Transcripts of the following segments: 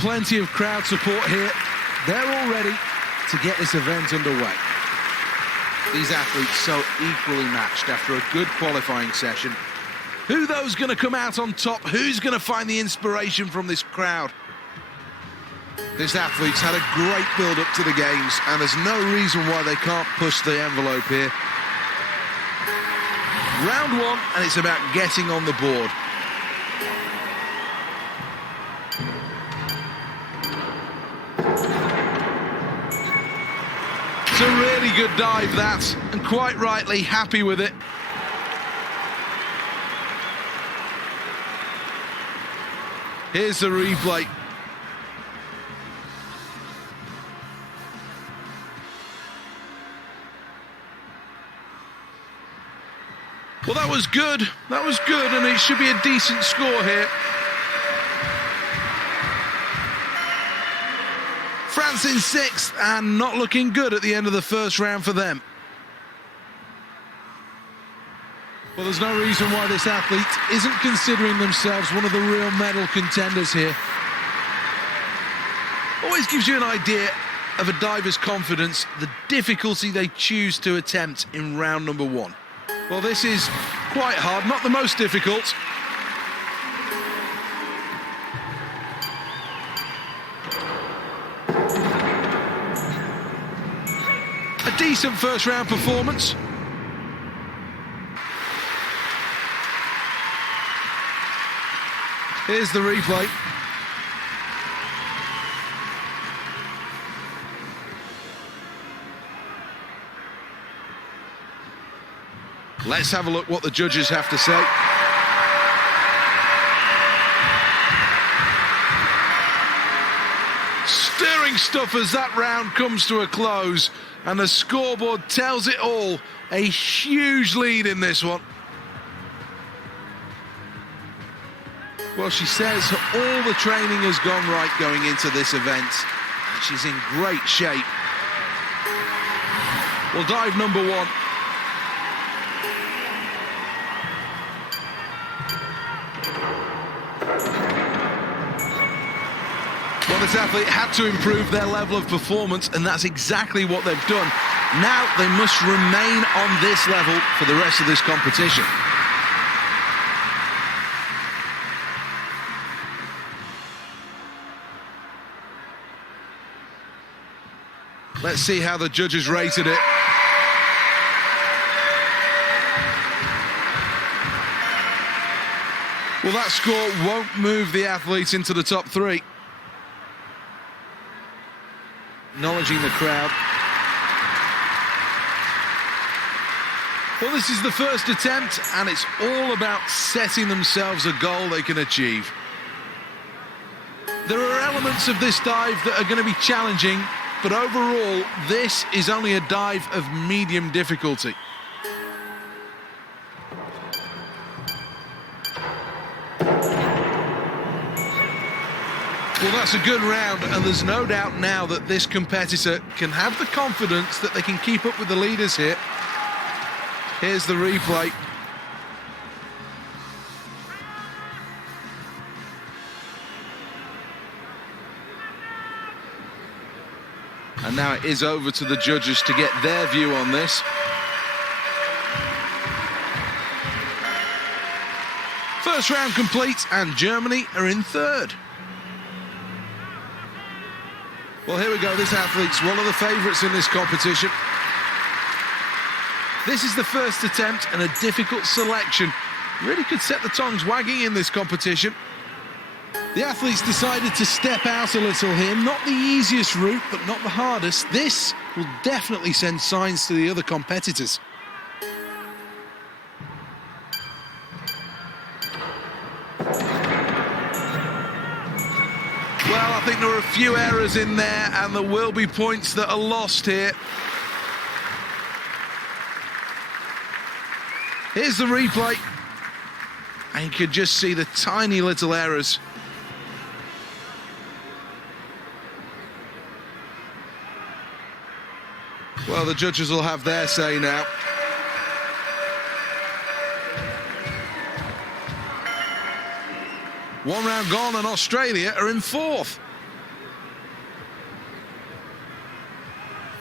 plenty of crowd support here. They're all ready to get this event underway. These athletes so equally matched after a good qualifying session. Who those going to come out on top? Who's going to find the inspiration from this crowd? This athlete's had a great build-up to the games, and there's no reason why they can't push the envelope here. Round one, and it's about getting on the board. It's a really good dive, that, and quite rightly happy with it. Here's the replay. Well, that was good. That was good, and it should be a decent score here. France in sixth, and not looking good at the end of the first round for them. Well, there's no reason why this athlete isn't considering themselves one of the real medal contenders here. Always gives you an idea of a diver's confidence, the difficulty they choose to attempt in round number one. Well, this is quite hard, not the most difficult. A decent first round performance. Here's the replay. Let's have a look what the judges have to say. Stirring stuff as that round comes to a close, and the scoreboard tells it all. A huge lead in this one. Well, she says all the training has gone right going into this event, and she's in great shape. Well, dive number one. Well, this athlete had to improve their level of performance, and that's exactly what they've done. Now they must remain on this level for the rest of this competition. Let's see how the judges rated it. Well, that score won't move the athlete into the top three. Acknowledging the crowd. Well, this is the first attempt, and it's all about setting themselves a goal they can achieve. There are elements of this dive that are going to be challenging, but overall, this is only a dive of medium difficulty. Well, that's a good round, and there's no doubt now that this competitor can have the confidence that they can keep up with the leaders here. Here's the replay. And now it is over to the judges to get their view on this. First round complete, and Germany are in third. Well, here we go. This athlete's one of the favourites in this competition. This is the first attempt and a difficult selection. Really could set the tongues wagging in this competition. The athletes decided to step out a little here. Not the easiest route, but not the hardest. This will definitely send signs to the other competitors. Well, I think there are a few errors in there, and there will be points that are lost here. Here's the replay. And you could just see the tiny little errors. Well, the judges will have their say now. One round gone, and Australia are in fourth.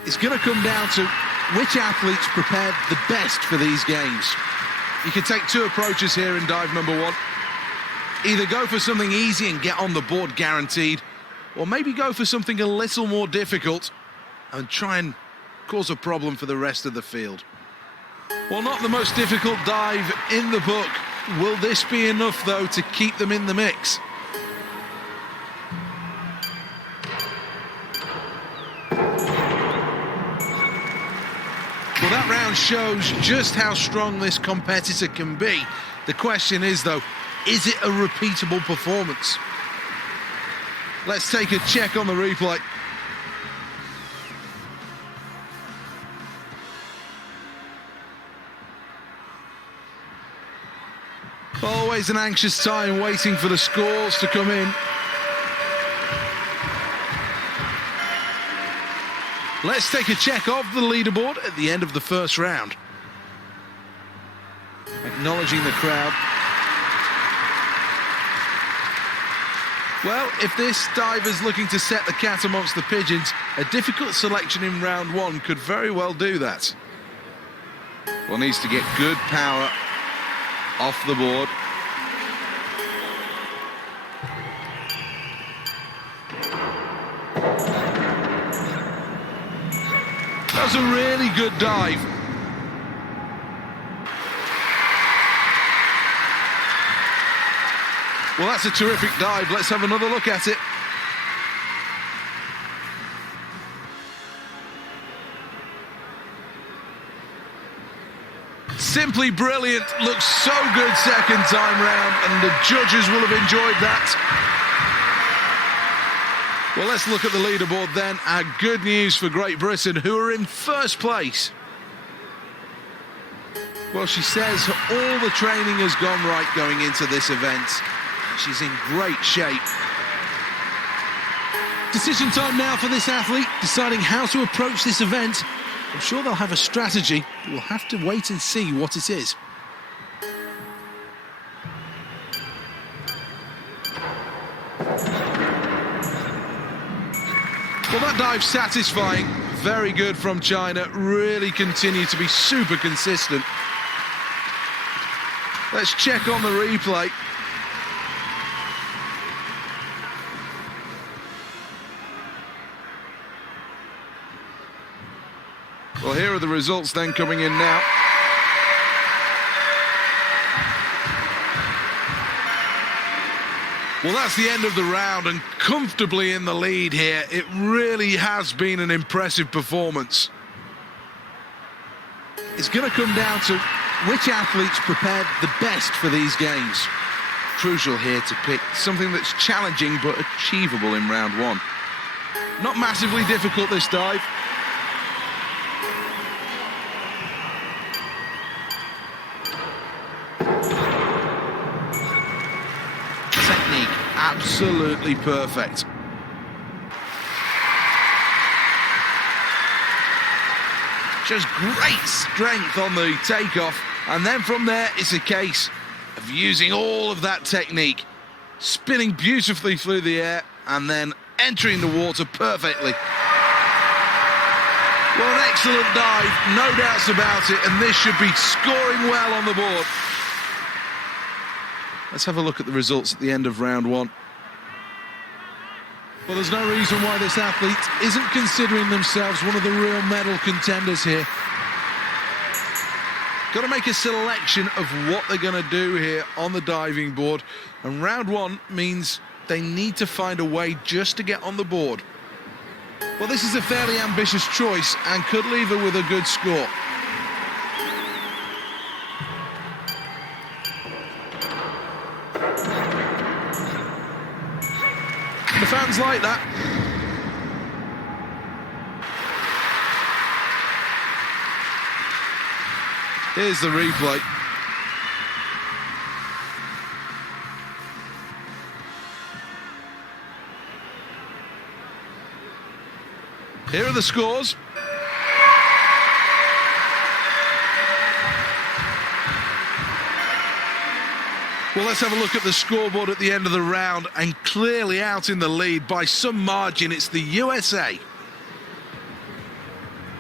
It's going to come down to which athletes prepared the best for these games. You can take two approaches here in dive number one. Either go for something easy and get on the board guaranteed, or maybe go for something a little more difficult and try and cause a problem for the rest of the field. Well, not the most difficult dive in the book. Will this be enough, though, to keep them in the mix? Well, that round shows just how strong this competitor can be. The question is, though, is it a repeatable performance? Let's take a check on the replay. Always an anxious time waiting for the scores to come in. Let's take a check of the leaderboard at the end of the first round. Acknowledging the crowd. Well, if this diver's looking to set the cat amongst the pigeons, a difficult selection in round one could very well do that. Well, needs to get good power off the board. That was a really good dive. Well, that's a terrific dive. Let's have another look at it. Simply brilliant. Looks so good second time round, and the judges will have enjoyed that. Well, let's look at the leaderboard then. Good news for Great Britain, who are in first place. Well, she says all the training has gone right going into this event. She's in great shape. Decision time now for this athlete, deciding how to approach this event. I'm sure they'll have a strategy, but we'll have to wait and see what it is. Well, that dive's satisfying. Very good from China. Really continue to be super consistent. Let's check on the replay. Well, here are the results then coming in now. Well, that's the end of the round, and comfortably in the lead here. It really has been an impressive performance. It's going to come down to which athletes prepared the best for these games. Crucial here to pick something that's challenging but achievable in round one. Not massively difficult, this dive. Absolutely perfect. Just great strength on the takeoff, and then from there it's a case of using all of that technique, spinning beautifully through the air and then entering the water perfectly. Well, an excellent dive, no doubts about it, and this should be scoring well on the board. Let's have a look at the results at the end of round one. Well, there's no reason why this athlete isn't considering themselves one of the real medal contenders here. Got to make a selection of what they're going to do here on the diving board. And round one means they need to find a way just to get on the board. Well, this is a fairly ambitious choice and could leave her with a good score. The fans like that. Here's the replay. Here are the scores. Well, let's have a look at the scoreboard at the end of the round, and clearly out in the lead by some margin, it's the USA.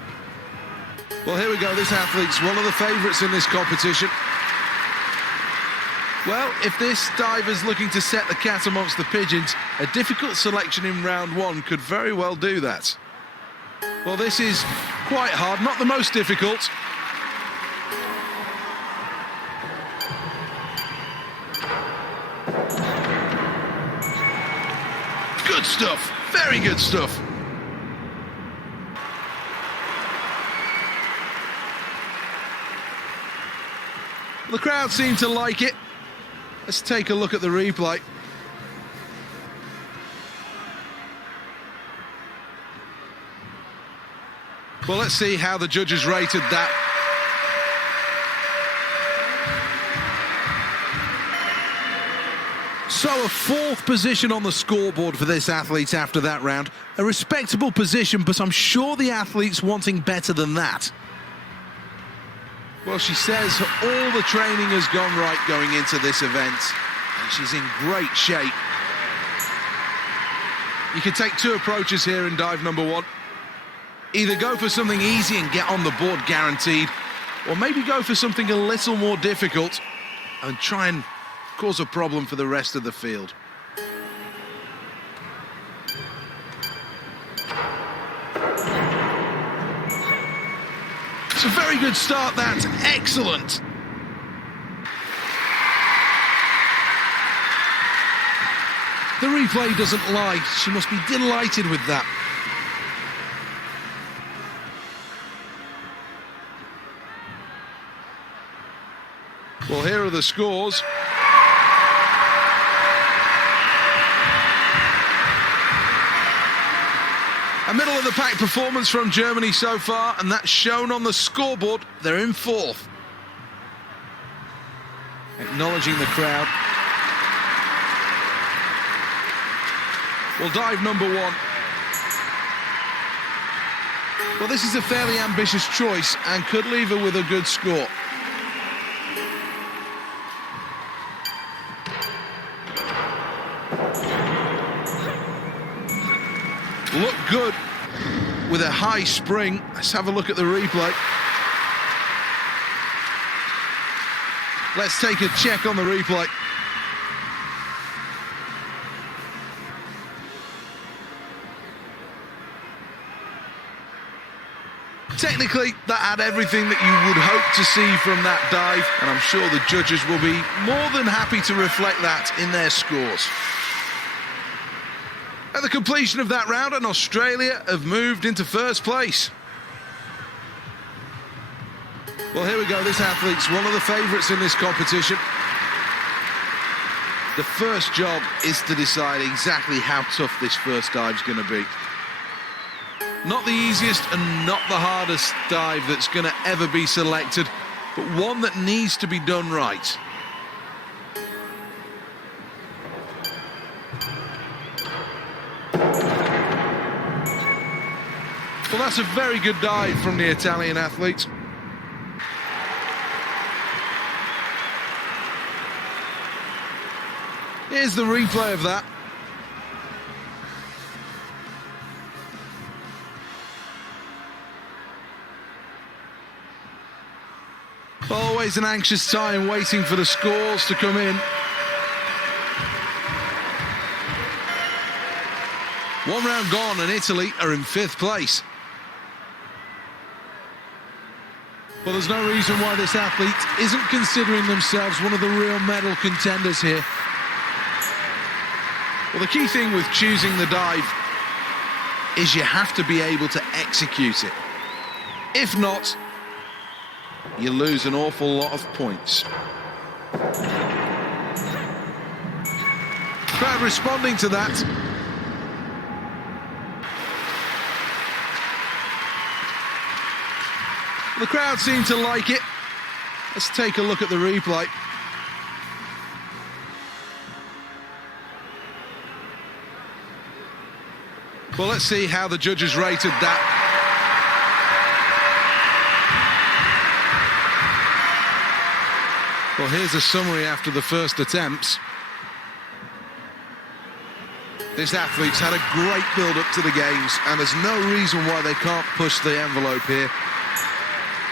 Well, here we go. This athlete's one of the favourites in this competition. Well, if this diver's looking to set the cat amongst the pigeons, a difficult selection in round one could very well do that. Well, this is quite hard, not the most difficult. Good stuff, very good stuff. The crowd seem to like it. Let's take a look at the replay. Well, let's see how the judges rated that. So a fourth position on the scoreboard for this athlete after that round. A respectable position, but I'm sure the athlete's wanting better than that. Well, she says all the training has gone right going into this event, and she's in great shape. You can take two approaches here in dive number one. Either go for something easy and get on the board guaranteed, or maybe go for something a little more difficult and try and cause a problem for the rest of the field. It's a very good start, that's excellent. The replay doesn't lie, she must be delighted with that. Well, here are the scores. A middle-of-the-pack performance from Germany so far, and that's shown on the scoreboard. They're in fourth. Acknowledging the crowd. Well, dive number one. Well, this is a fairly ambitious choice and could leave her with a good score. Look good with a high spring. Let's have a look at the replay. Let's take a check on the replay. Technically, that had everything that you would hope to see from that dive, and I'm sure the judges will be more than happy to reflect that in their scores. At the completion of that round, and Australia have moved into first place. Well, here we go. This athlete's one of the favourites in this competition. The first job is to decide exactly how tough this first dive's going to be. Not the easiest and not the hardest dive that's going to ever be selected, but one that needs to be done right. Well, that's a very good dive from the Italian athlete. Here's the replay of that. Always an anxious time waiting for the scores to come in. One round gone and Italy are in fifth place. Well, there's no reason why this athlete isn't considering themselves one of the real medal contenders here. Well, the key thing with choosing the dive is you have to be able to execute it. If not, you lose an awful lot of points. Crowd responding to that. The crowd seem to like it. Let's take a look at the replay. Well, let's see how the judges rated that. Well, here's a summary after the first attempts. This athlete's had a great build-up to the games, and there's no reason why they can't push the envelope here.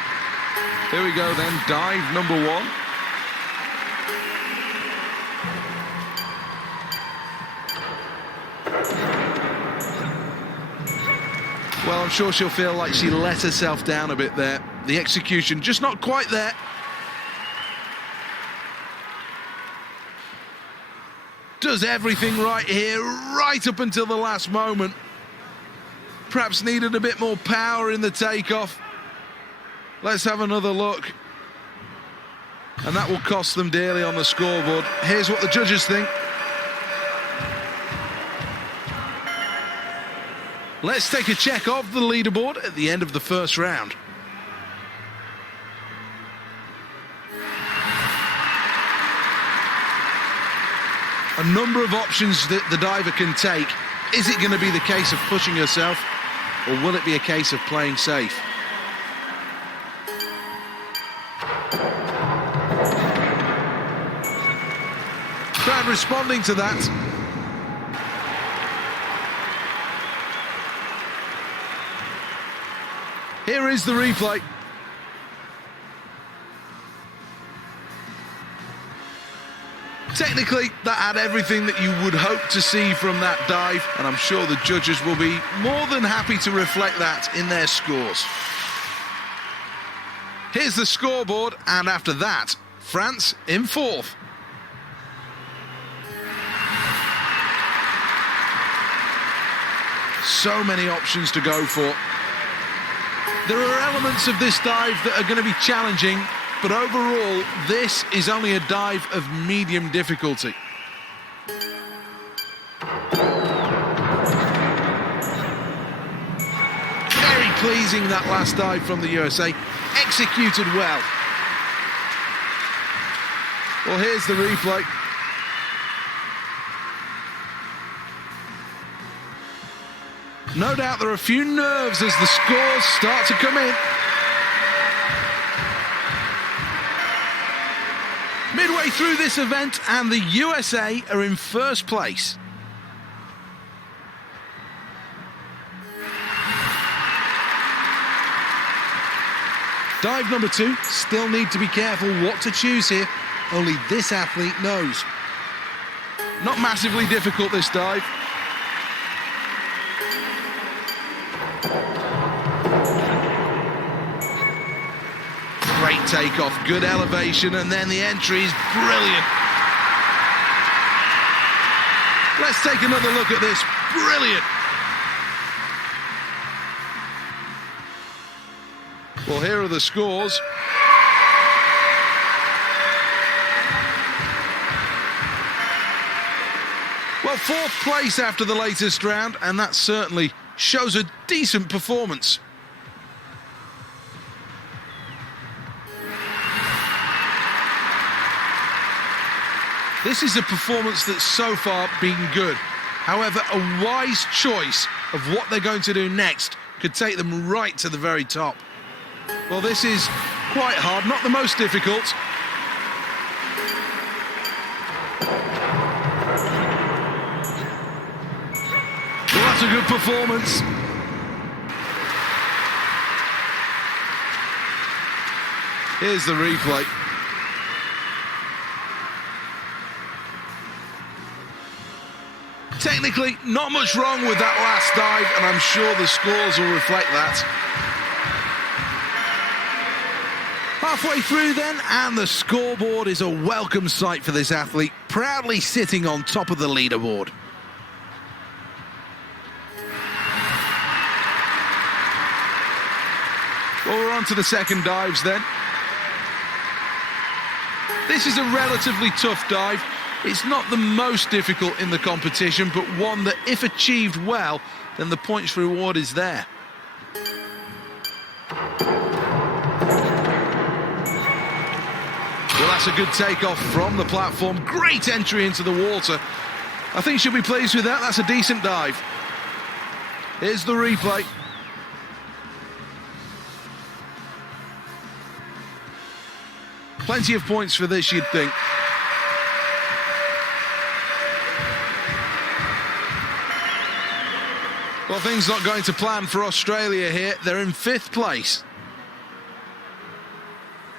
Here we go then, dive number 1. Well, I'm sure she'll feel like she let herself down a bit there. The execution just not quite there. Does everything right here, right up until the last moment. Perhaps needed a bit more power in the takeoff. Let's have another look. And that will cost them dearly on the scoreboard. Here's what the judges think. Let's take a check of the leaderboard at the end of the first round. A number of options that the diver can take. Is it going to be the case of pushing herself, or will it be a case of playing safe? Crowd responding to that. Here is the replay. Technically, that had everything that you would hope to see from that dive, and I'm sure the judges will be more than happy to reflect that in their scores. Here's the scoreboard, and after that, France in 4th. So many options to go for. There are elements of this dive that are going to be challenging, but overall, this is only a dive of medium difficulty. Very pleasing, that last dive from the USA. Executed well. Well, here's the replay. No doubt there are a few nerves as the scores start to come in. Midway through this event, and the USA are in first place. Dive number 2, still need to be careful what to choose here. Only this athlete knows. Not massively difficult, this dive. Great takeoff, good elevation, and then the entry is brilliant. Let's take another look at this. Brilliant. Well, here are the scores. Well, 4th place after the latest round, and that certainly shows a decent performance. This is a performance that's so far been good. However, a wise choice of what they're going to do next could take them right to the very top. Well, this is quite hard, not the most difficult. Well, that's a good performance. Here's the replay. Technically, not much wrong with that last dive, and I'm sure the scores will reflect that. Halfway through then, and the scoreboard is a welcome sight for this athlete, proudly sitting on top of the leaderboard. Well, we're on to the second dives then. This is a relatively tough dive. It's not the most difficult in the competition, but one that, if achieved well, then the points reward is there. Well, that's a good takeoff from the platform. Great entry into the water. I think she'll be pleased with that. That's a decent dive. Here's the replay. Plenty of points for this, you'd think. Well, things not going to plan for Australia here. They're in 5th place.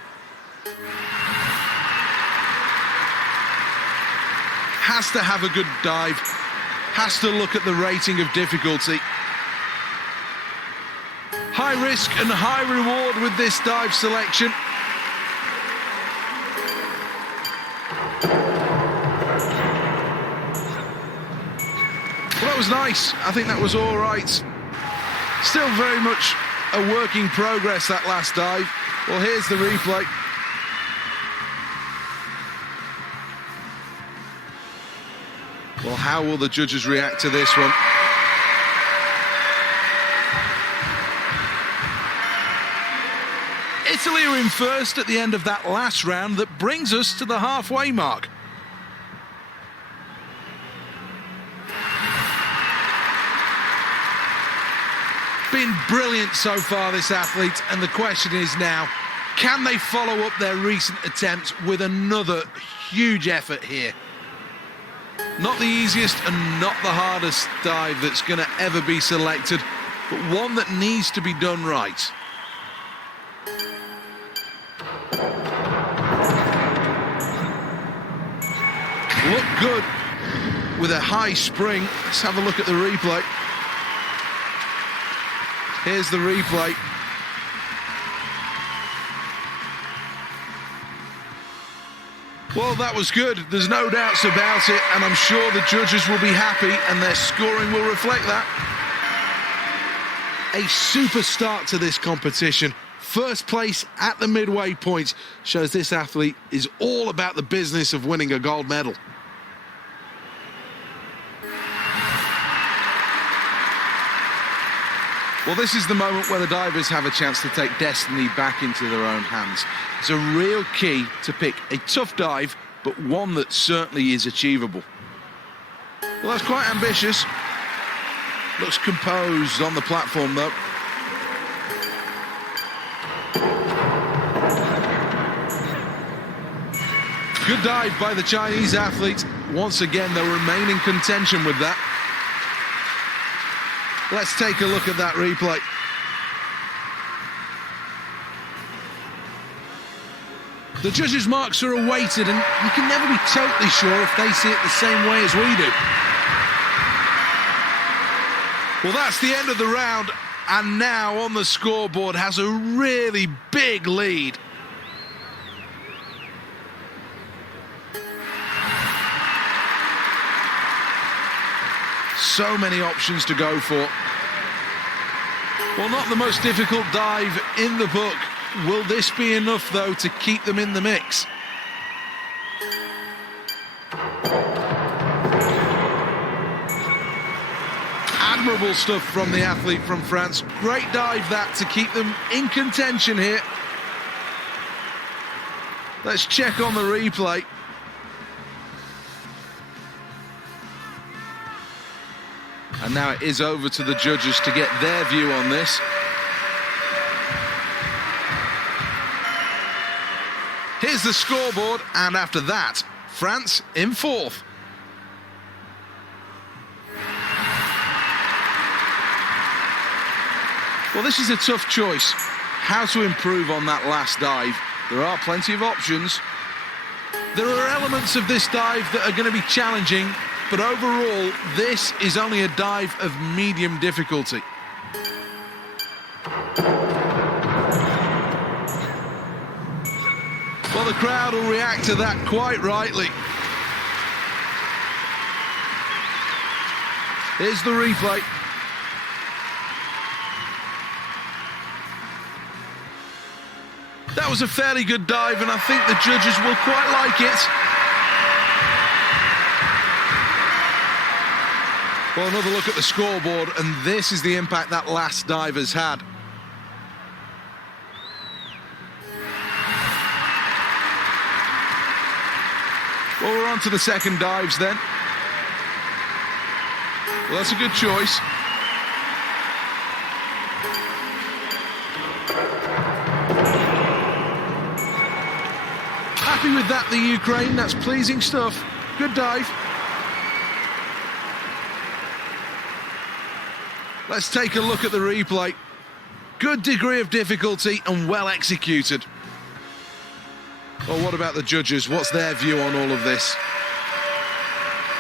has to have a good dive, has to look at the rating of difficulty. High risk and high reward with this dive selection. Well, that was nice. I think that was all right. Still very much a work in progress, that last dive. Well, here's the replay. Well, how will the judges react to this one? Italy are in first at the end of that last round. That brings us to the halfway mark. Been brilliant so far, this athlete, and the question is now, can they follow up their recent attempts with another huge effort here? Not the easiest and not the hardest dive that's going to ever be selected, but one that needs to be done right. Look good with a high spring. Let's have a look at the replay. Here's the replay. Well, that was good. There's no doubts about it, and I'm sure the judges will be happy and their scoring will reflect that. A super start to this competition. First place at the midway point shows this athlete is all about the business of winning a gold medal. Well, this is the moment where the divers have a chance to take destiny back into their own hands. It's a real key to pick a tough dive, but one that certainly is achievable. Well, that's quite ambitious. Looks composed on the platform, though. Good dive by the Chinese athlete. Once again, they'll remain in contention with that. Let's take a look at that replay. The judges' marks are awaited, and you can never be totally sure if they see it the same way as we do. Well, that's the end of the round, and now on the scoreboard has a really big lead. So many options to go for. Well, not the most difficult dive in the book. Will this be enough, though, to keep them in the mix? Admirable stuff from the athlete from France. Great dive, that, to keep them in contention here. Let's check on the replay. And now it is over to the judges to get their view on this. Here's the scoreboard, and after that, France in fourth. Well, this is a tough choice. How to improve on that last dive. There are plenty of options. There are elements of this dive that are going to be challenging, but overall, this is only a dive of medium difficulty. Well, the crowd will react to that quite rightly. Here's the replay. That was a fairly good dive, and I think the judges will quite like it. Well, another look at the scoreboard, and this is the impact that last dive has had. Well, we're on to the second dives then. Well, that's a good choice. Happy with that, the Ukraine. That's pleasing stuff. Good dive. Let's take a look at the replay. Good degree of difficulty and well executed. Well, what about the judges? What's their view on all of this?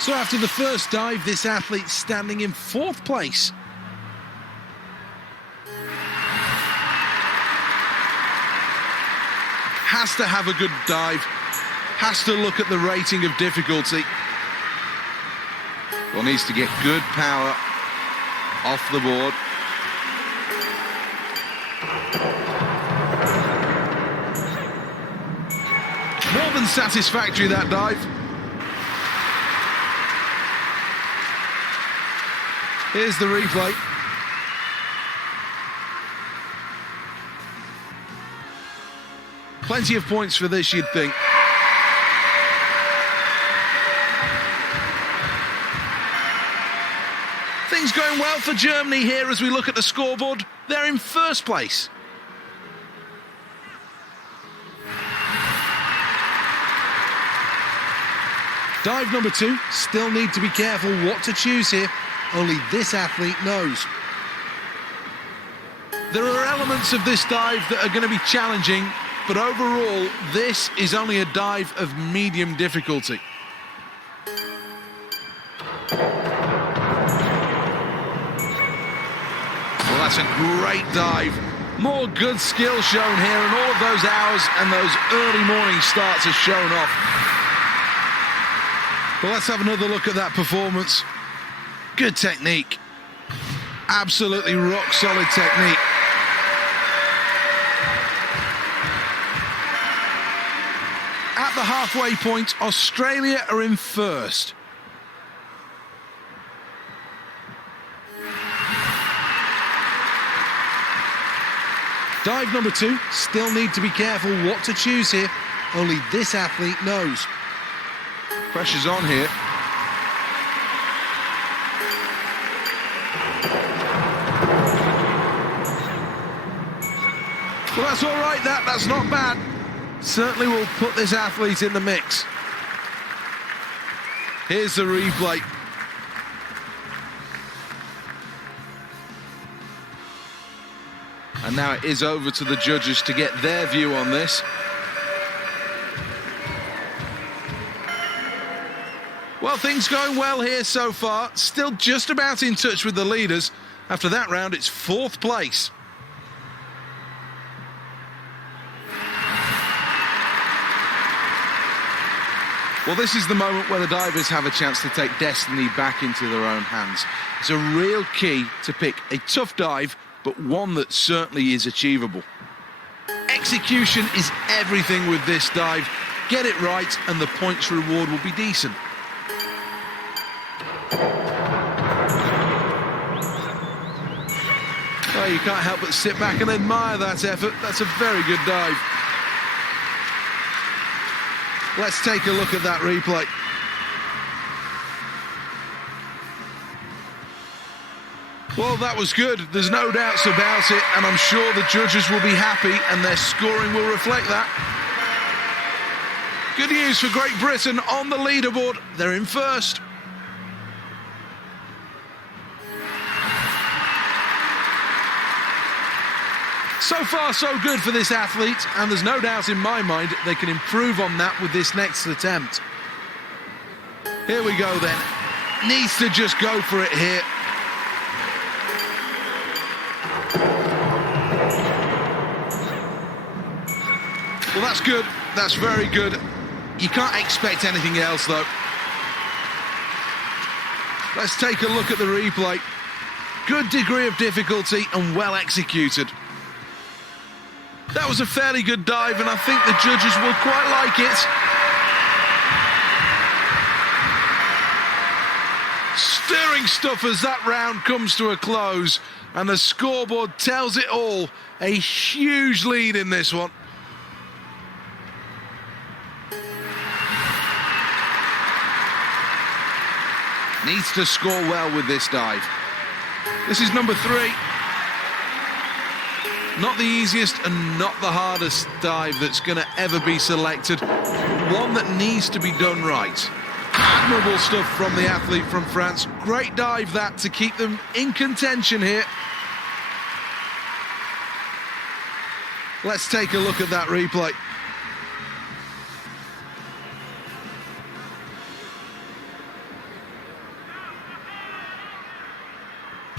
So after the first dive, this athlete's standing in 4th place. Has to have a good dive, has to look at the rating of difficulty. Well, needs to get good power off the board. More than satisfactory, that dive. Here's the replay. Plenty of points for this, you'd think. Things going well for Germany here as we look at the scoreboard. They're in 1st place. Dive number 2, still need to be careful what to choose here. Only this athlete knows. There are elements of this dive that are going to be challenging, but overall, this is only a dive of medium difficulty. Well, that's a great dive. More good skill shown here, and all of those hours and those early morning starts are shown off. Well, let's have another look at that performance. Good technique. Absolutely rock solid technique. At the halfway point, Australia are in 1st. Dive number 2, still need to be careful what to choose here. Only this athlete knows. Pressure's on here. Well, that's all right, that's not bad. Certainly will put this athlete in the mix. Here's the replay. And now it is over to the judges to get their view on this. Well, things going well here so far. Still just about in touch with the leaders. After that round, it's 4th place. Well, this is the moment where the divers have a chance to take destiny back into their own hands. It's a real key to pick a tough dive, but one that certainly is achievable. Execution is everything with this dive. Get it right and the points reward will be decent. Well, you can't help but sit back and admire that effort. That's a very good dive. Let's take a look at that replay. Well, that was good. There's no doubts about it, and I'm sure the judges will be happy and their scoring will reflect that. Good news for Great Britain on the leaderboard. They're in 1st. So far, so good for this athlete, and there's no doubt in my mind they can improve on that with this next attempt. Here we go then. Needs to just go for it here. Well, that's good. That's very good. You can't expect anything else, though. Let's take a look at the replay. Good degree of difficulty and well executed. That was a fairly good dive, and I think the judges will quite like it. Stirring stuff as that round comes to a close, and the scoreboard tells it all. A huge lead in this one. Needs to score well with this dive. This is number 3. Not the easiest and not the hardest dive that's going to ever be selected. One that needs to be done right. Admirable stuff from the athlete from France. Great dive that to keep them in contention here. Let's take a look at that replay.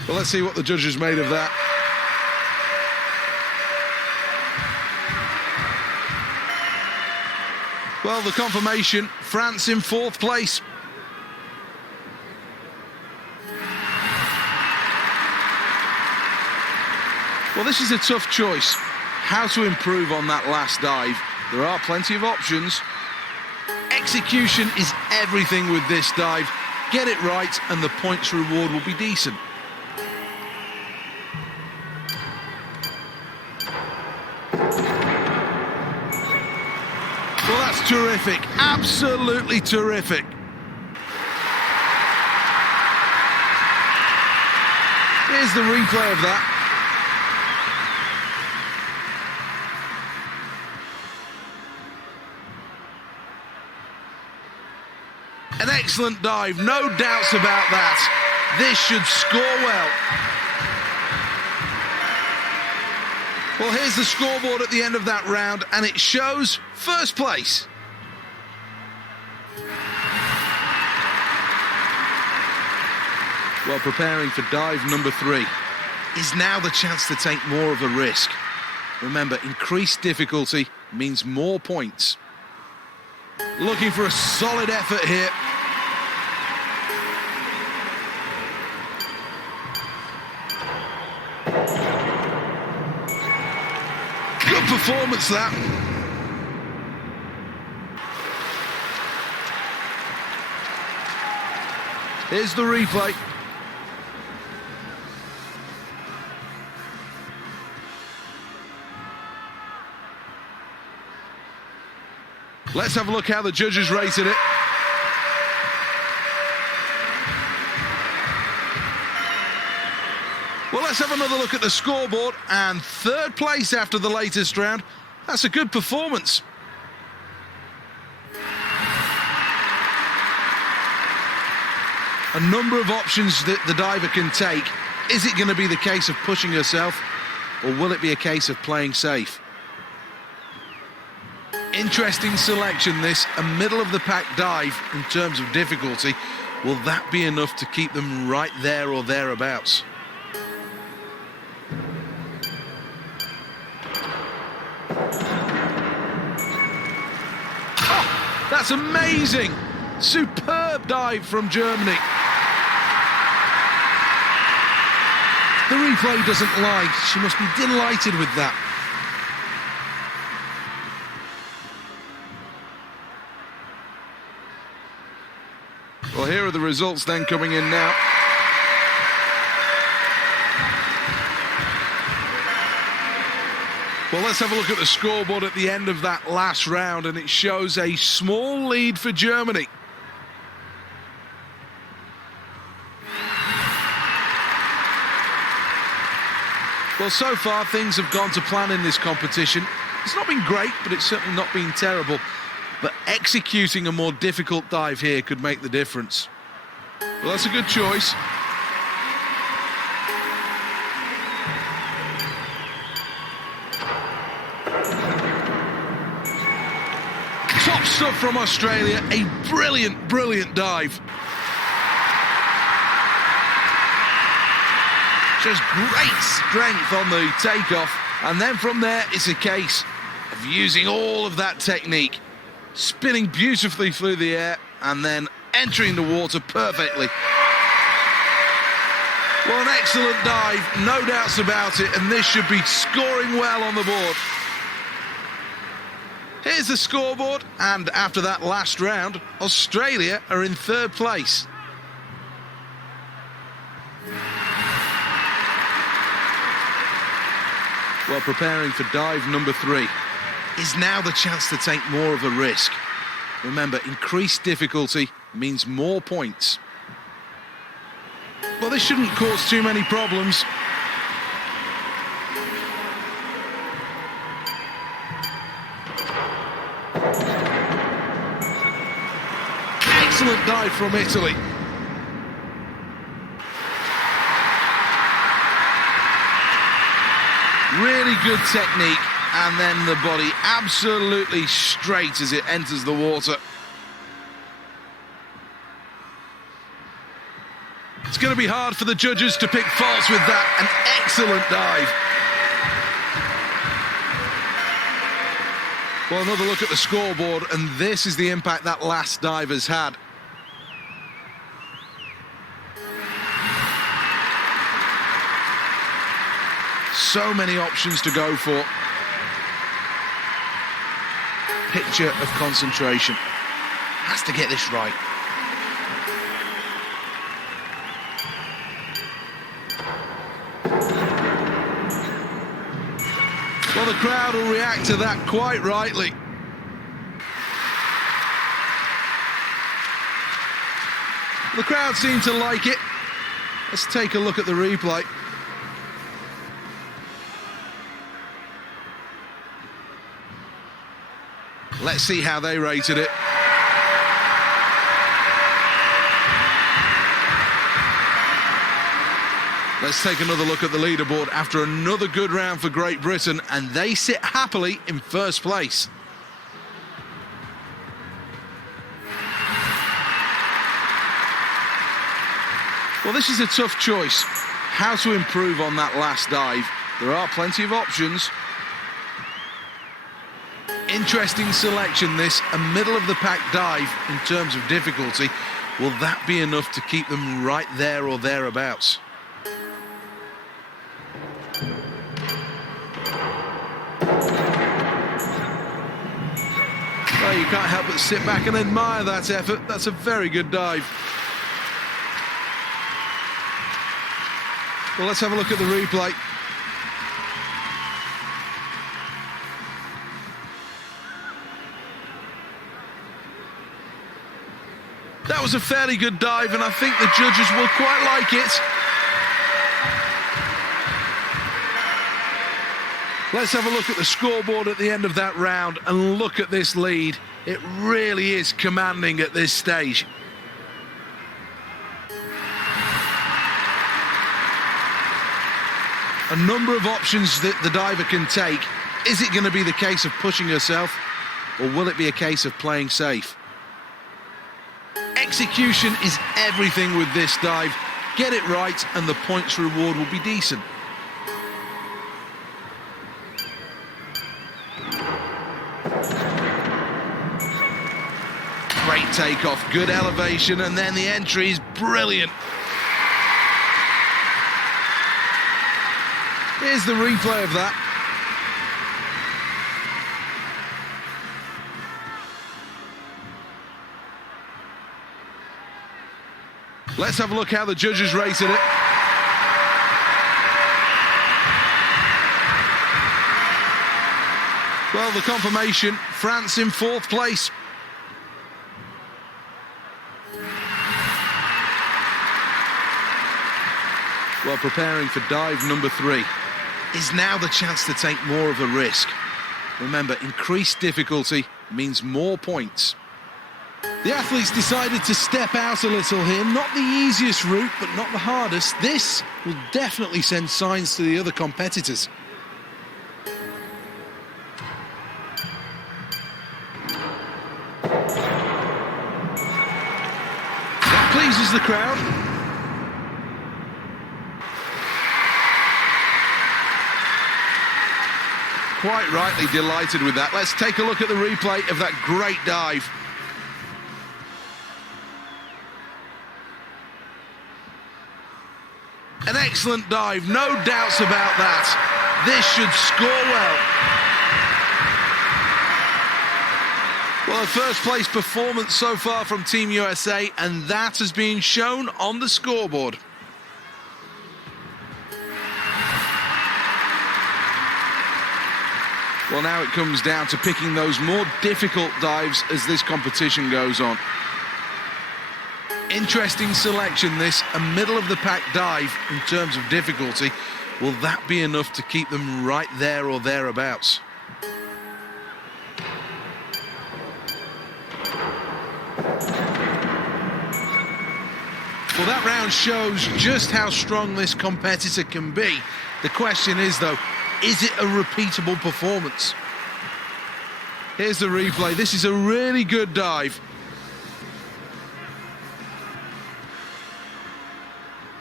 Well, let's see what the judges made of that. Well, the confirmation, France in 4th place. Well, this is a tough choice. How to improve on that last dive. There are plenty of options. Execution is everything with this dive. Get it right and the points reward will be decent. Well, that's terrific. Absolutely terrific. Here's the replay of that. An excellent dive, no doubts about that. This should score well. Well, here's the scoreboard at the end of that round, and it shows 1st place. Well, preparing for dive number 3 is now the chance to take more of a risk. Remember, increased difficulty means more points. Looking for a solid effort here. Good performance, that. Here's the replay. Let's have a look how the judges rated it. Well, let's have another look at the scoreboard, and 3rd place after the latest round. That's a good performance. A number of options that the diver can take. Is it going to be the case of pushing herself, or will it be a case of playing safe? Interesting selection, this. A middle-of-the-pack dive in terms of difficulty. Will that be enough to keep them right there or thereabouts? Oh, that's amazing! Superb dive from Germany. The replay doesn't lie. She must be delighted with that. Well, here are the results then coming in now. Well, let's have a look at the scoreboard at the end of that last round, and it shows a small lead for Germany. Well, so far things have gone to plan in this competition. It's not been great, but it's certainly not been terrible. But executing a more difficult dive here could make the difference. Well, that's a good choice. Top stuff from Australia. A brilliant, brilliant dive. Shows great strength on the takeoff. And then from there, it's a case of using all of that technique. Spinning beautifully through the air and then entering the water perfectly. Well, an excellent dive, no doubts about it, and this should be scoring well on the board. Here's the scoreboard, and after that last round, Australia are in 3rd place. Well, preparing for dive number 3 is now the chance to take more of a risk. Remember, increased difficulty means more points. Well, this shouldn't cause too many problems. Excellent dive from Italy. Really good technique. And then the body absolutely straight as it enters the water. It's going to be hard for the judges to pick faults with that. An excellent dive. Well, another look at the scoreboard, and this is the impact that last dive has had. So many options to go for. Picture of concentration. Has to get this right. Well, the crowd will react to that quite rightly. The crowd seem to like it. Let's take a look at the replay. Let's see how they rated it. Let's take another look at the leaderboard after another good round for Great Britain, and they sit happily in first place. Well, this is a tough choice. How to improve on that last dive? There are plenty of options. Interesting selection, this, a middle-of-the-pack dive in terms of difficulty. Will that be enough to keep them right there or thereabouts? Well, you can't help but sit back and admire that effort. That's a very good dive. Well, let's have a look at the replay. That was a fairly good dive, and I think the judges will quite like it. Let's have a look at the scoreboard at the end of that round and look at this lead. It really is commanding at this stage. A number of options that the diver can take. Is it going to be the case of pushing herself, or will it be a case of playing safe? Execution is everything with this dive. Get it right and the points reward will be decent. Great takeoff, good elevation, and then the entry is brilliant. Here's the replay of that. Let's have a look how the judges rated it. Well, the confirmation, France in fourth place. Well, preparing for dive number 3 is now the chance to take more of a risk. Remember, increased difficulty means more points. The athletes decided to step out a little here. Not the easiest route, but not the hardest. This will definitely send signs to the other competitors. That pleases the crowd. Quite rightly delighted with that. Let's take a look at the replay of that great dive. An excellent dive, no doubts about that. This should score well. Well, a first-place performance so far from Team USA, and that has been shown on the scoreboard. Well, now it comes down to picking those more difficult dives as this competition goes on. Interesting selection, this, a middle-of-the-pack dive in terms of difficulty. Will that be enough to keep them right there or thereabouts? Well, that round shows just how strong this competitor can be. The question is, though, is it a repeatable performance? Here's the replay. This is a really good dive.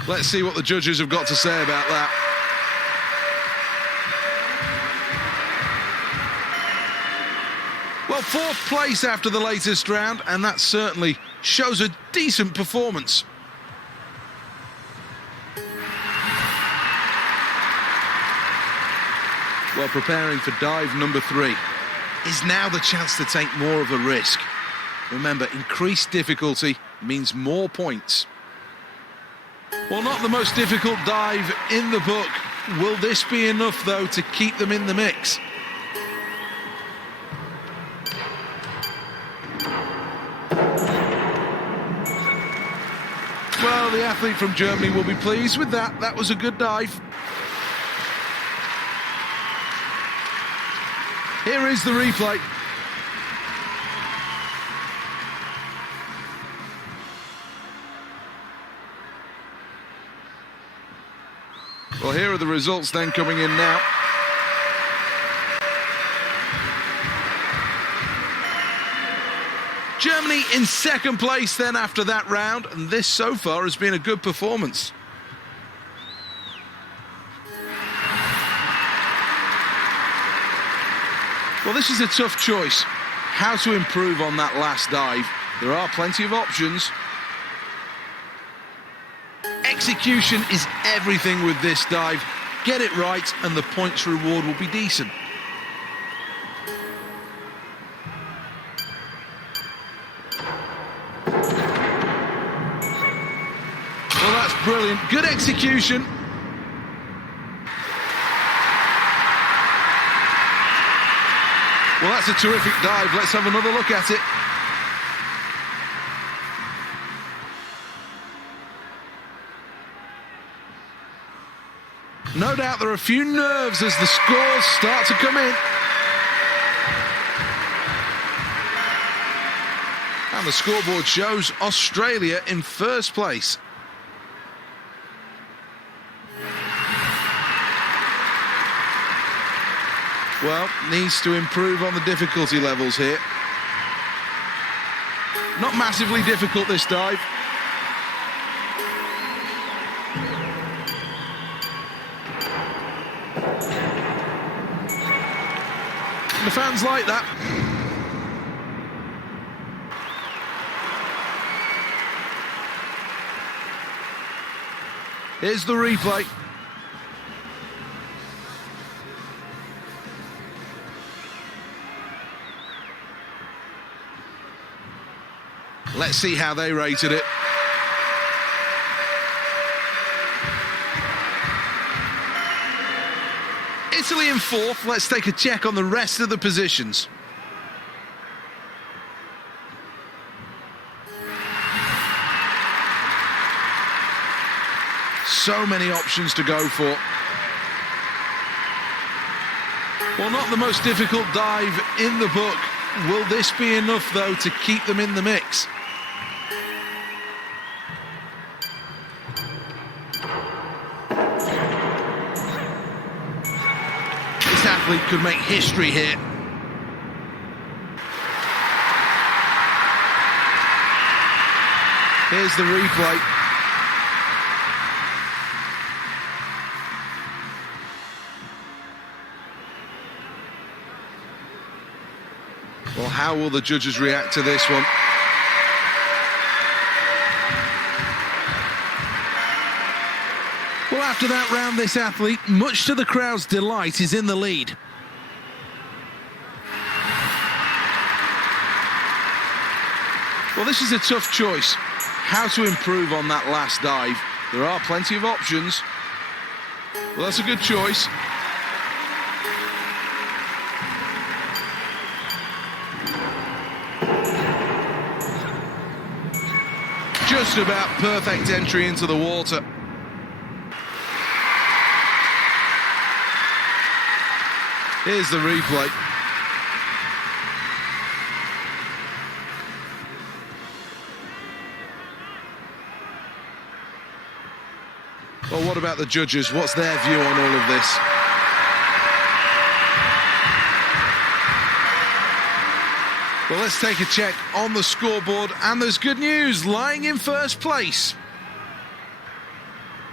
Let's see what the judges have got to say about that. Well, fourth place after the latest round, and that certainly shows a decent performance. Well, preparing for dive number 3 is now the chance to take more of a risk. Remember, increased difficulty means more points. Well, not the most difficult dive in the book. Will this be enough, though, to keep them in the mix? Well, the athlete from Germany will be pleased with that. That was a good dive. Here is the replay. Well, here are the results then coming in now. Germany in second place then after that round, and this so far has been a good performance. Well, this is a tough choice. How to improve on that last dive. There are plenty of options. Execution is everything with this dive. Get it right and the points reward will be decent. Well, that's brilliant. Good execution. Well, that's a terrific dive. Let's have another look at it. No doubt there are a few nerves as the scores start to come in. And the scoreboard shows Australia in first place. Well, needs to improve on the difficulty levels here. Not massively difficult, this dive. The fans like that. Here's the replay. Let's see how they rated it. Italy in fourth. Let's take a check on the rest of the positions. So many options to go for. Well, not the most difficult dive in the book. Will this be enough, though, to keep them in the mix? This athlete could make history here. Here's the replay. Well, how will the judges react to this one? Well, after that round, this athlete, much to the crowd's delight, is in the lead. Well, this is a tough choice. How to improve on that last dive. There are plenty of options. Well, that's a good choice. Just about perfect entry into the water. Here's the replay. Well, what about the judges? What's their view on all of this? Well, let's take a check on the scoreboard, and there's good news. Lying in first place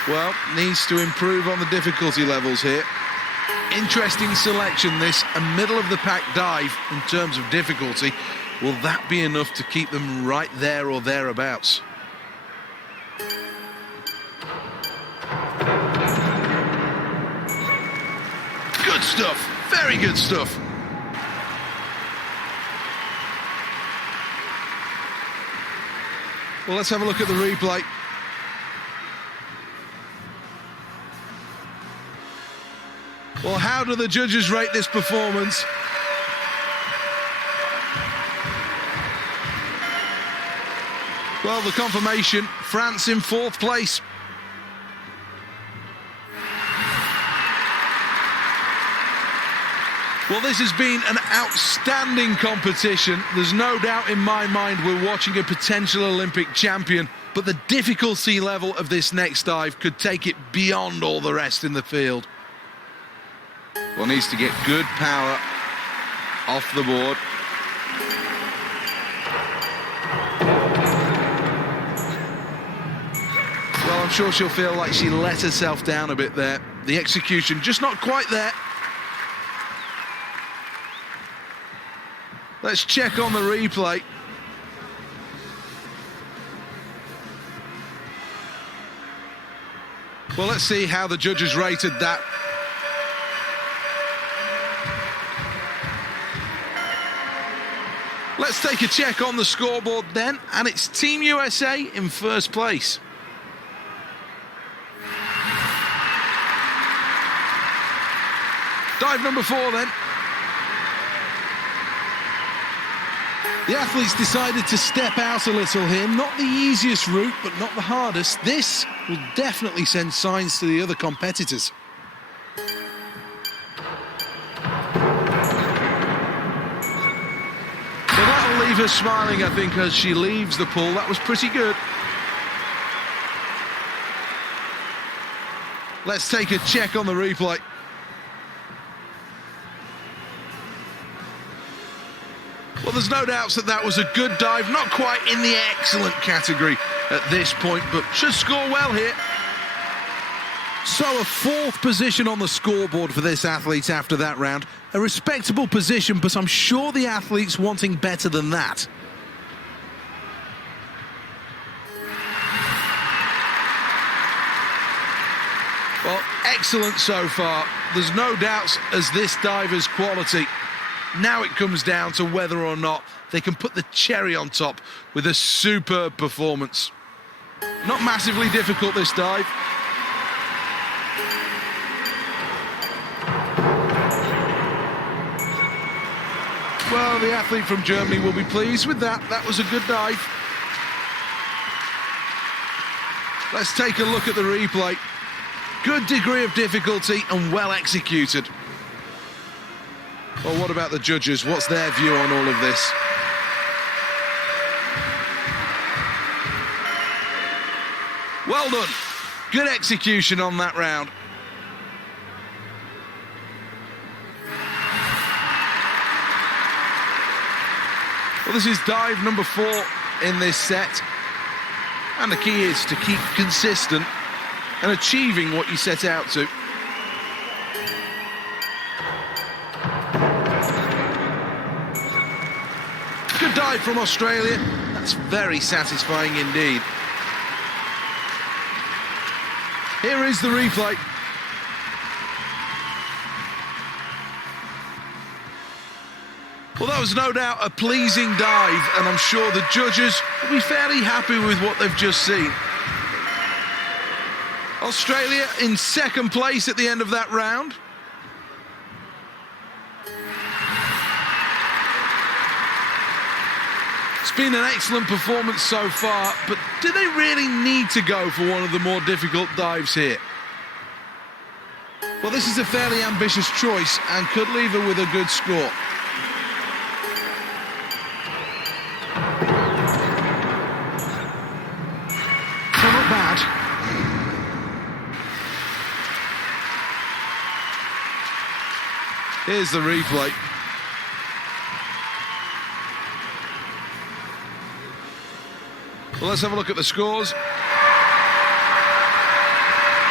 Well, needs to improve on the difficulty levels here. Interesting selection, this. A middle-of-the-pack dive in terms of difficulty. Will that be enough to keep them right there or thereabouts? Good stuff. Very good stuff. Well, let's have a look at the replay. Well, how do the judges rate this performance? Well, the confirmation, France in 4th place. Well, this has been an outstanding competition. There's no doubt in my mind we're watching a potential Olympic champion, but the difficulty level of this next dive could take it beyond all the rest in the field. Well, needs to get good power off the board. Well, I'm sure she'll feel like she let herself down a bit there. The execution just not quite there. Let's check on the replay. Well, let's see how the judges rated that. Let's take a check on the scoreboard then, and it's Team USA in 1st place. Dive number 4 then. The athletes decided to step out a little here. Not the easiest route, but not the hardest. This will definitely send signs to the other competitors. Well, that'll leave her smiling, I think, as she leaves the pool. That was pretty good. Let's take a check on the replay. Well, there's no doubts that that was a good dive, not quite in the excellent category at this point, but should score well here. So a 4th position on the scoreboard for this athlete after that round. A respectable position, but I'm sure the athlete's wanting better than that. Well, excellent so far. There's no doubts as this diver's quality. Now it comes down to whether or not they can put the cherry on top with a superb performance. Not massively difficult, this dive. Well, the athlete from Germany will be pleased with that. That was a good dive. Let's take a look at the replay. Good degree of difficulty and well executed. Well, what about the judges? What's their view on all of this? Well done. Good execution on that round. Well, this is dive number 4 in this set. And the key is to keep consistent and achieving what you set out to. Good dive from Australia. That's very satisfying indeed. Here is the replay. Well, that was no doubt a pleasing dive, and I'm sure the judges will be fairly happy with what they've just seen. Australia in 2nd place at the end of that round. It's been an excellent performance so far, but do they really need to go for one of the more difficult dives here? Well, this is a fairly ambitious choice and could leave her with a good score. So not bad. Here's the replay. Well, let's have a look at the scores.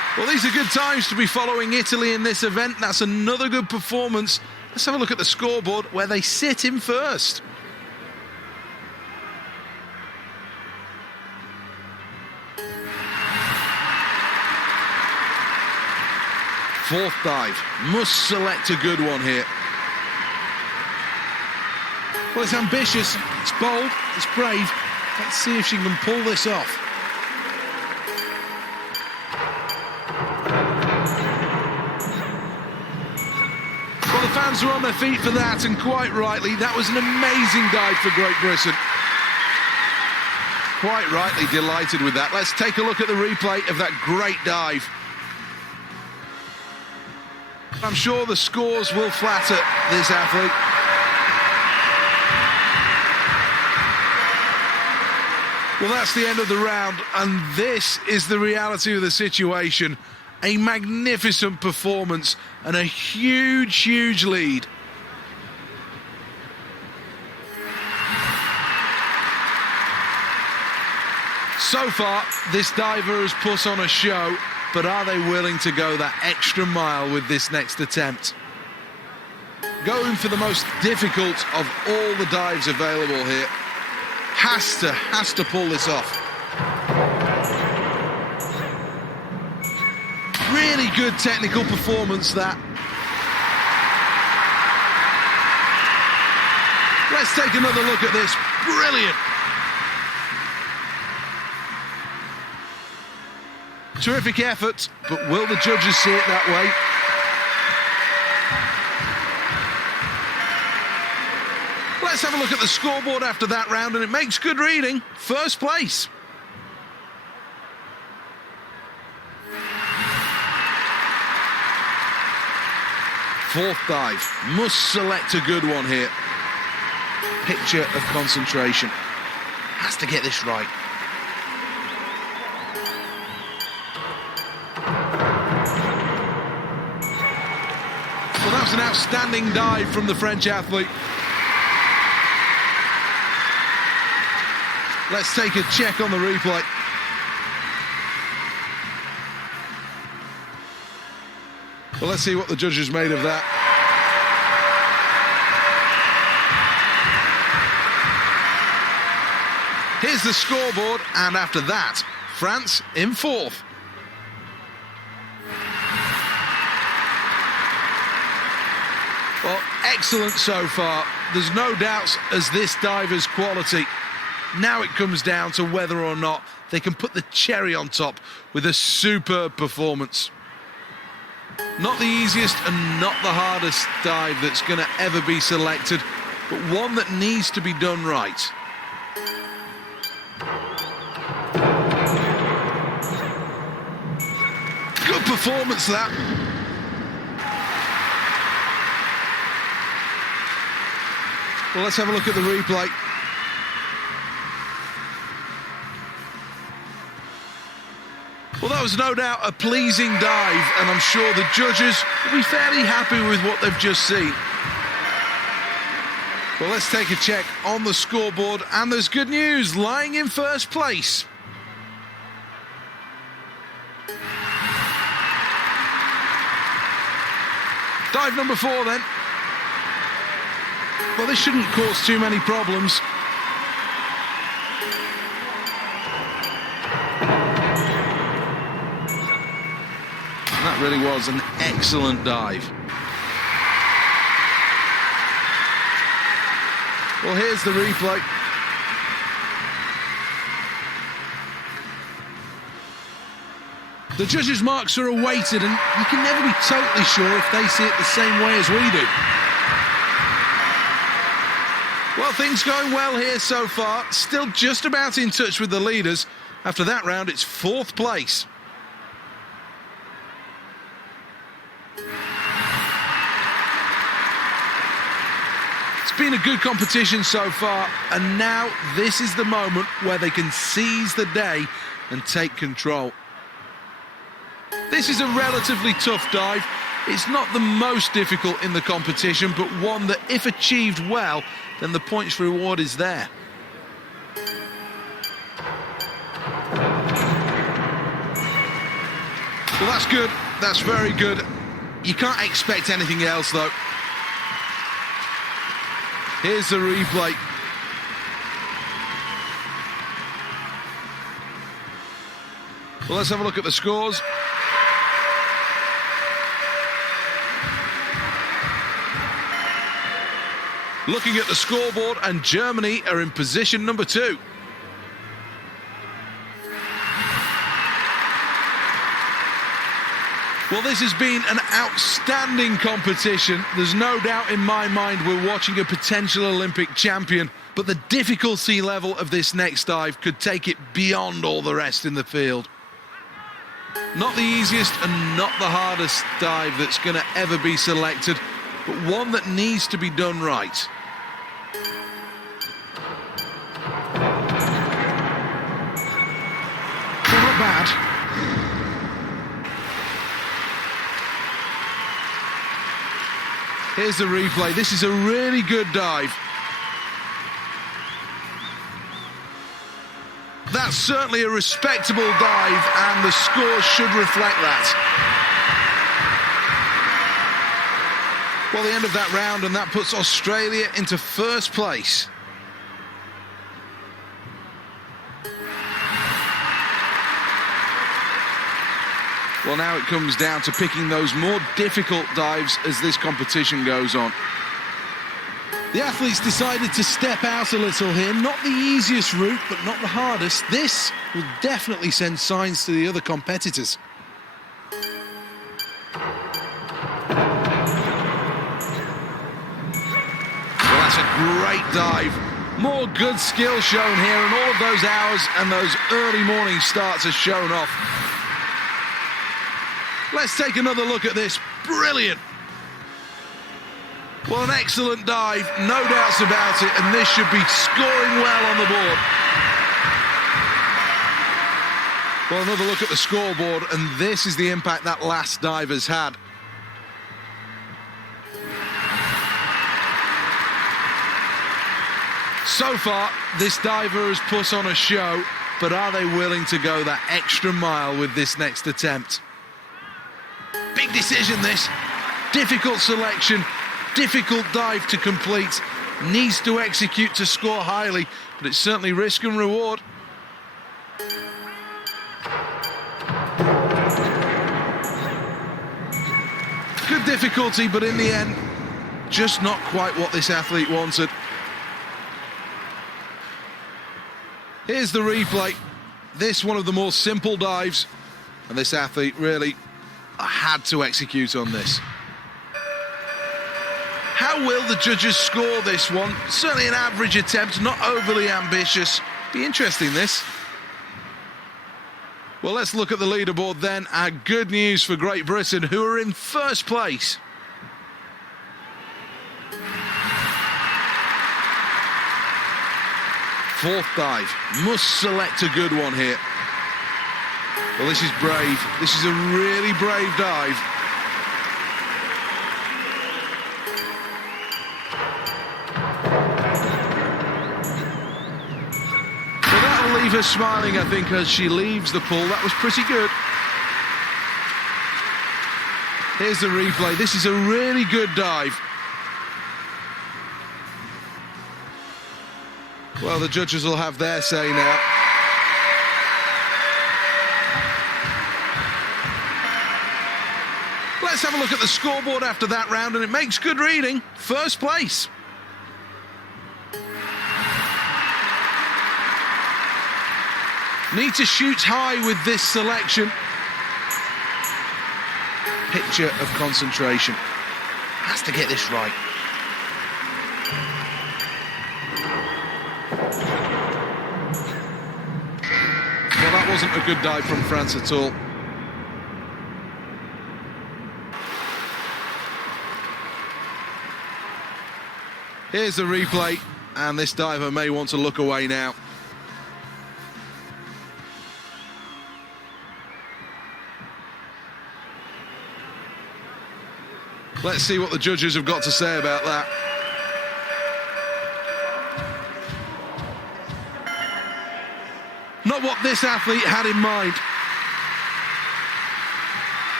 Well, these are good times to be following Italy in this event. That's another good performance. Let's have a look at the scoreboard where they sit in first. Fourth dive. Must select a good one here. Well, it's ambitious, it's bold, it's brave. Let's see if she can pull this off. Well, the fans are on their feet for that, and quite rightly. That was an amazing dive for Great Britain. Quite rightly delighted with that. Let's take a look at the replay of that great dive. I'm sure the scores will flatter this athlete. Well, that's the end of the round, and this is the reality of the situation. A magnificent performance and a huge, huge lead. So far, this diver has put on a show, but are they willing to go that extra mile with this next attempt? Going for the most difficult of all the dives available here. Has to pull this off. Really good technical performance, that. Let's take another look at this. Brilliant. Terrific effort, but will the judges see it that way? Let's have a look at the scoreboard after that round, and it makes good reading. First place. Fourth dive. Must select a good one here. Picture of concentration. Has to get this right. Well, that was an outstanding dive from the French athlete. Let's take a check on the replay. Well, let's see what the judges made of that. Here's the scoreboard, and after that, France in fourth. Well, excellent so far. There's no doubts as this diver's quality. Now it comes down to whether or not they can put the cherry on top with a superb performance. Not the easiest and not the hardest dive that's going to ever be selected, but one that needs to be done right. Good performance, that. Well, let's have a look at the replay. Well, that was no doubt a pleasing dive, and I'm sure the judges will be fairly happy with what they've just seen. Well, let's take a check on the scoreboard, and there's good news, lying in first place. Dive number 4 then. Well, this shouldn't cause too many problems. That really was an excellent dive. Well, here's the replay. The judges' marks are awaited, and you can never be totally sure if they see it the same way as we do. Well, things going well here so far. Still just about in touch with the leaders. After that round, it's 4th place. It's been a good competition so far, and now this is the moment where they can seize the day and take control. This is a relatively tough dive. It's not the most difficult in the competition, but one that, if achieved well, then the points reward is there. Well, That's good. That's very good. You can't expect anything else, though. Here's the replay. Well, let's have a look at the scores. Looking at the scoreboard, and Germany are in position number 2. Well, this has been an outstanding competition. There's no doubt in my mind we're watching a potential Olympic champion, but the difficulty level of this next dive could take it beyond all the rest in the field. Not the easiest and not the hardest dive that's going to ever be selected, but one that needs to be done right. Well, not bad. Here's the replay. This is a really good dive. That's certainly a respectable dive, and the scores should reflect that. Well, the end of that round, and that puts Australia into first place. Well, now it comes down to picking those more difficult dives as this competition goes on. The athletes decided to step out a little here. Not the easiest route, but not the hardest. This will definitely send signs to the other competitors. Well, that's a great dive. More good skill shown here, and all of those hours and those early morning starts are shown off. Let's take another look at this. Brilliant. Well, an excellent dive, no doubts about it, and this should be scoring well on the board. Well, another look at the scoreboard, and this is the impact that last dive has had. So far, this diver has put on a show, but are they willing to go that extra mile with this next attempt? Big decision, this. Difficult selection, difficult dive to complete. Needs to execute to score highly, but it's certainly risk and reward. Good difficulty, but in the end, just not quite what this athlete wanted. Here's the replay. This one of the more simple dives, and this athlete really had to execute on this. How will the judges score this one? Certainly an average attempt, not overly ambitious. Be interesting, this. Well, let's look at the leaderboard then. Good news for Great Britain, who are in first place. Fourth dive. Must select a good one here. Well, this is brave. This is a really brave dive. Well, that'll leave her smiling, I think, as she leaves the pool. That was pretty good. Here's the replay. This is a really good dive. Well, the judges will have their say now. Let's have a look at the scoreboard after that round, and it makes good reading. First place. Need to shoot high with this selection. Picture of concentration. Has to get this right. Well, that wasn't a good dive from France at all. Here's the replay, and this diver may want to look away now. Let's see what the judges have got to say about that. Not what this athlete had in mind.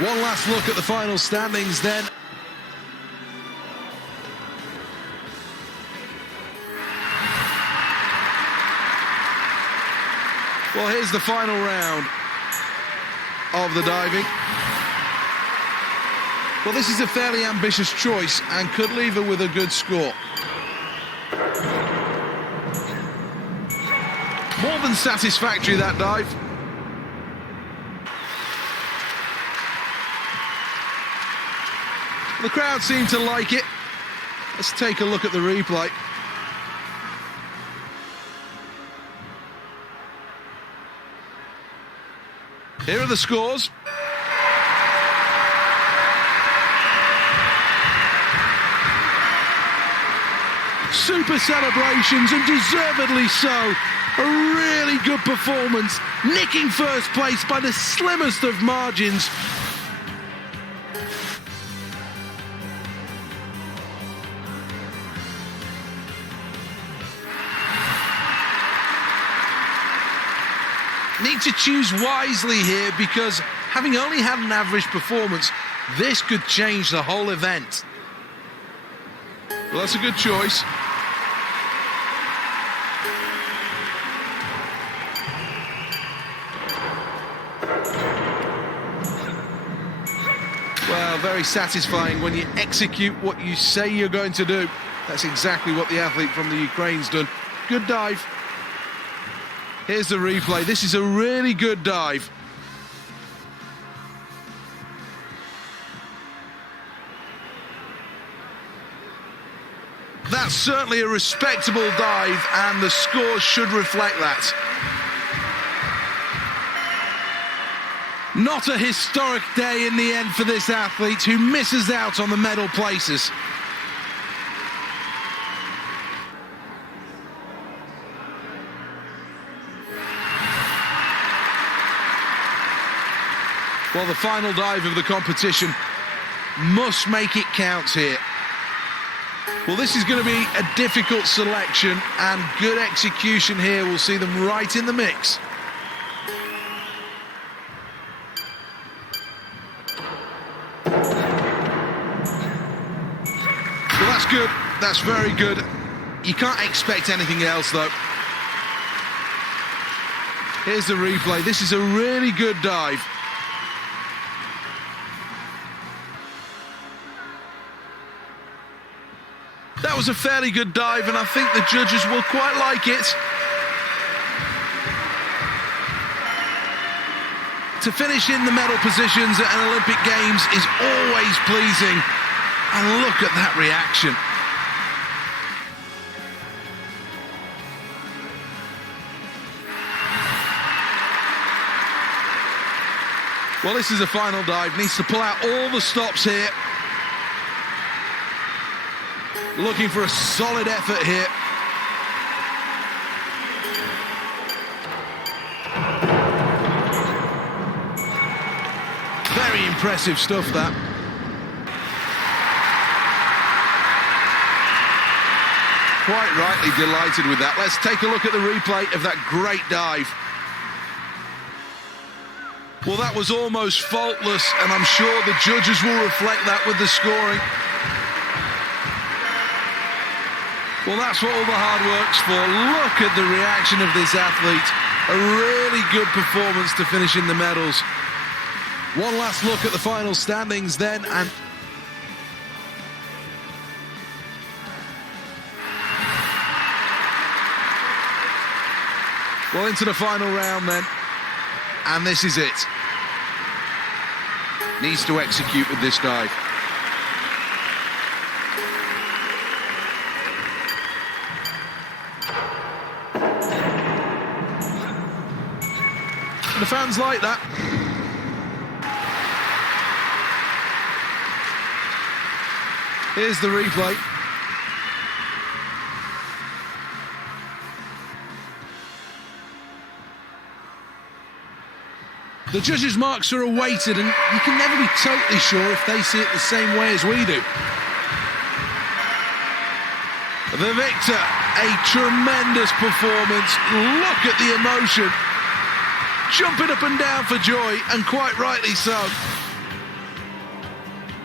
One last look at the final standings then. Well, here's the final round of the diving. Well, this is a fairly ambitious choice and could leave her with a good score. More than satisfactory, that dive. The crowd seem to like it. Let's take a look at the replay. Here are the scores. Super celebrations, and deservedly so. A really good performance, nicking first place by the slimmest of margins. Need to choose wisely here, because having only had an average performance, this could change the whole event. Well, that's a good choice. Well, very satisfying when you execute what you say you're going to do. That's exactly what the athlete from the Ukraine's done. Good dive. Here's the replay. This is a really good dive. That's certainly a respectable dive, and the scores should reflect that. Not a historic day in the end for this athlete, who misses out on the medal places. Well, the final dive of the competition must make it count here. Well, this is going to be a difficult selection, and good execution here will see them right in the mix. Well, that's good. That's very good. You can't expect anything else, though. Here's the replay. This is a really good dive. That was a fairly good dive, and I think the judges will quite like it. To finish in the medal positions at an Olympic Games is always pleasing. And look at that reaction. Well, this is a final dive. Needs to pull out all the stops here. Looking for a solid effort here. Very impressive stuff, that. Quite rightly delighted with that. Let's take a look at the replay of that great dive. Well, that was almost faultless, and I'm sure the judges will reflect that with the scoring. Well, that's what all the hard work's for. Look at the reaction of this athlete. A really good performance to finish in the medals. One last look at the final standings then, and well, into the final round then, and this is it. Needs to execute with this dive. The fans like that. Here's the replay. The judges' marks are awaited, and you can never be totally sure if they see it the same way as we do. The victor, a tremendous performance. Look at the emotion. Jumping up and down for joy, and quite rightly so.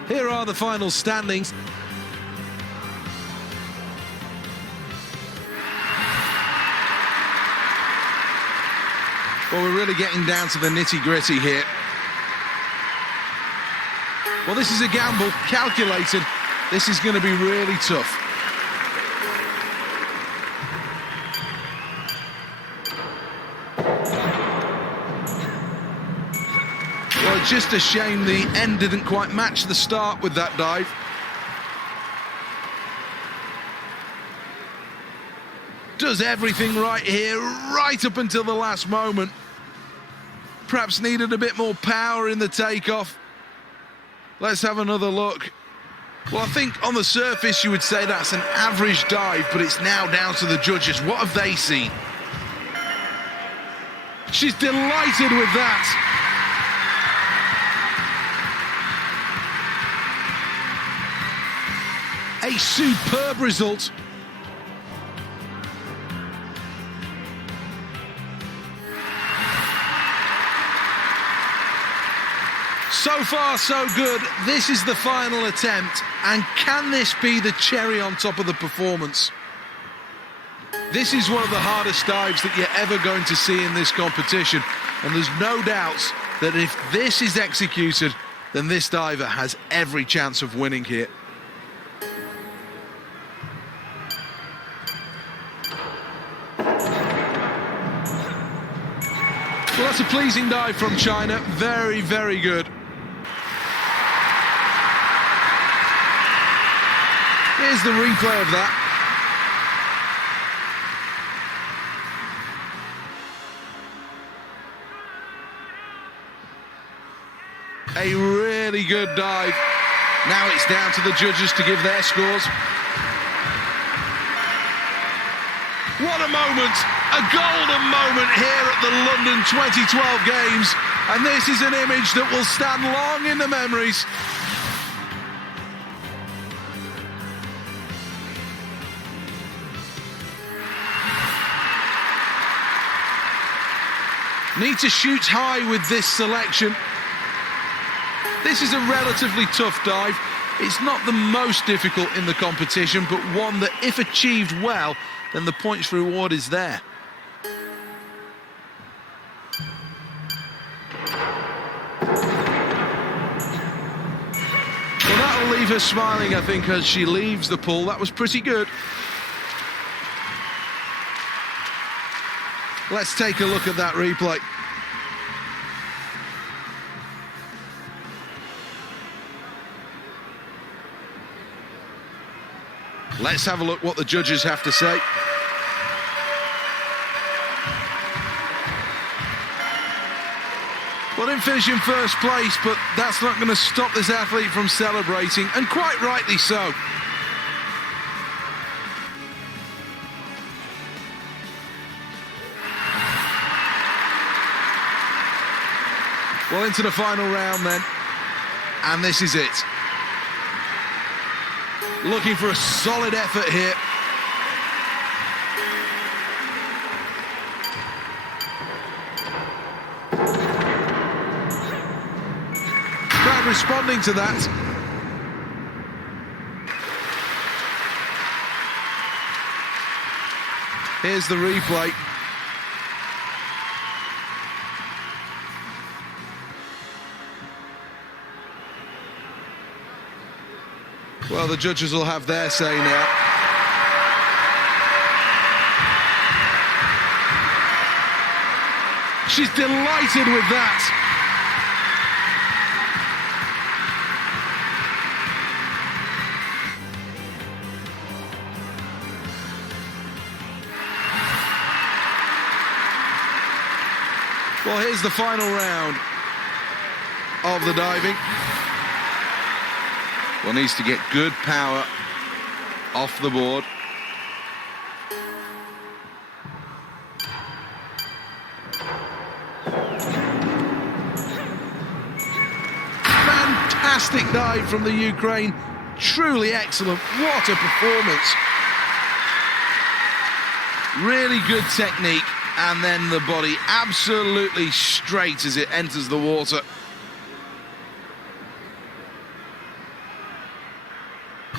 Here are the final standings. Well, we're really getting down to the nitty-gritty here. Well, this is a gamble, calculated. This is going to be really tough. Well, just a shame the end didn't quite match the start with that dive. Does everything right here, right up until the last moment. Perhaps needed a bit more power in the takeoff. Let's have another look. Well, I think on the surface you would say that's an average dive, but it's now down to the judges. What have they seen? She's delighted with that. A superb result. So far, so good. This is the final attempt. And can this be the cherry on top of the performance? This is one of the hardest dives that you're ever going to see in this competition. And there's no doubt that if this is executed, then this diver has every chance of winning here. Well, that's a pleasing dive from China. Very, very good. Here's the replay of that. A really good dive. Now it's down to the judges to give their scores. What a moment, a golden moment here at the London 2012 Games. And this is an image that will stand long in the memories. Need to shoot high with this selection. This is a relatively tough dive. It's not the most difficult in the competition, but one that, if achieved well, then the points reward is there. Well, that'll leave her smiling, I think, as she leaves the pool. That was pretty good. Let's take a look at that replay. Let's have a look what the judges have to say. Well, didn't finish in first place, but that's not going to stop this athlete from celebrating, and quite rightly so. Well, into the final round then, and this is it. Looking for a solid effort here. Crowd responding to that. Here's the replay. Well, the judges will have their say now. She's delighted with that. Well, here's the final round of the diving. Well, needs to get good power off the board. Fantastic dive from the Ukraine. Truly excellent. What a performance. Really good technique. And then the body absolutely straight as it enters the water.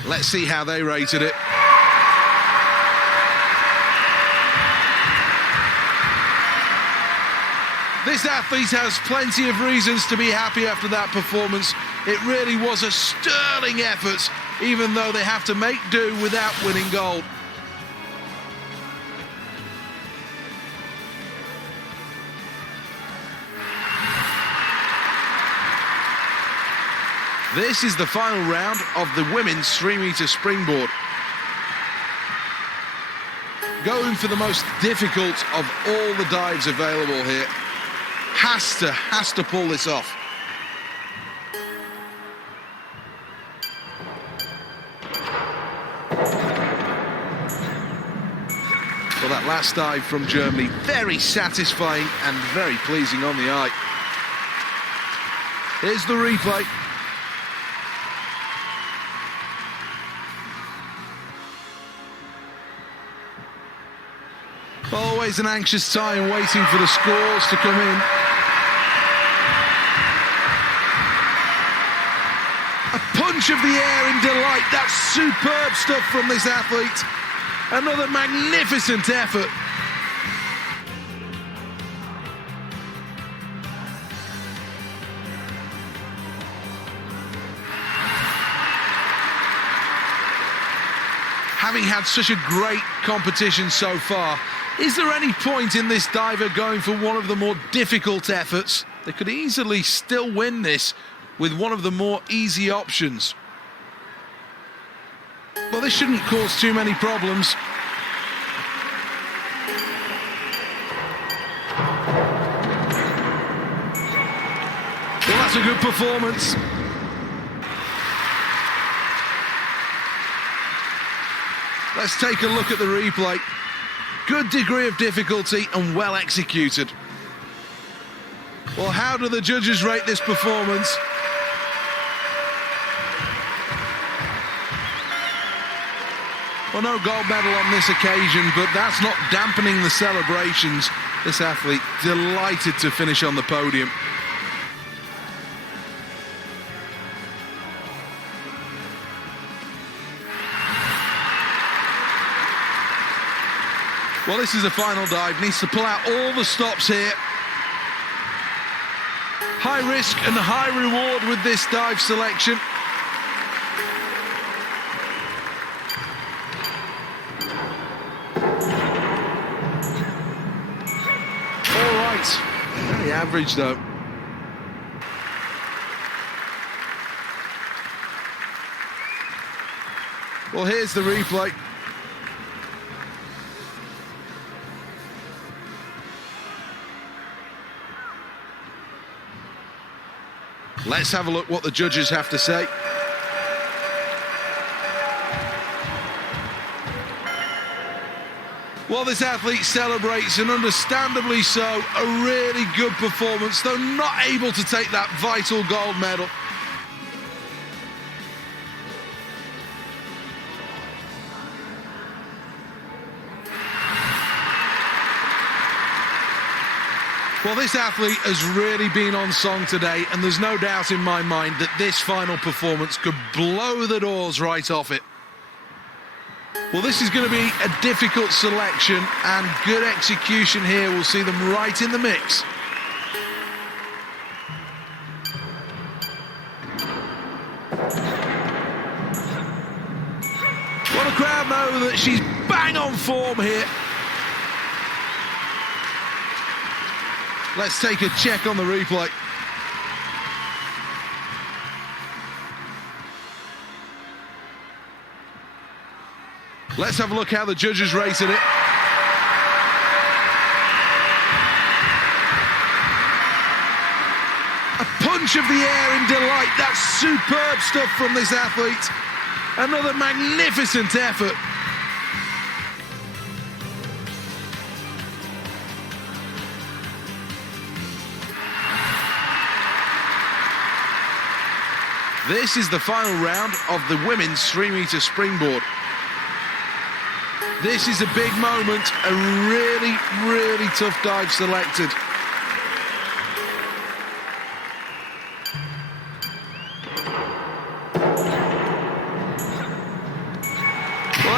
Let's see how they rated it. This athlete has plenty of reasons to be happy after that performance. It really was a sterling effort, even though they have to make do without winning gold. This is the final round of the women's 3-meter springboard. Going for the most difficult of all the dives available here. Has to pull this off. Well, that last dive from Germany, very satisfying and very pleasing on the eye. Here's the replay. Always an anxious time waiting for the scores to come in. A punch of the air in delight. That's superb stuff from this athlete. Another magnificent effort. Having had such a great competition so far, is there any point in this diver going for one of the more difficult efforts? They could easily still win this with one of the more easy options. Well, this shouldn't cause too many problems. Well, that's a good performance. Let's take a look at the replay. Good degree of difficulty and well executed. Well, how do the judges rate this performance? Well, no gold medal on this occasion, but that's not dampening the celebrations. This athlete delighted to finish on the podium. Well, this is a final dive. Needs to pull out all the stops here. High risk and high reward with this dive selection. All right. Very average, though. Well, here's the replay. Let's have a look what the judges have to say. Well, this athlete celebrates, and understandably so, a really good performance, though not able to take that vital gold medal. Well, this athlete has really been on song today, and there's no doubt in my mind that this final performance could blow the doors right off it. Well, this is going to be a difficult selection, and good execution here will see them right in the mix. Well, the crowd know that she's bang on form here. Let's take a check on the replay. Let's have a look how the judges rated it. A punch of the air in delight. That's superb stuff from this athlete. Another magnificent effort. This is the final round of the women's 3-meter springboard. This is a big moment, a really, really tough dive selected.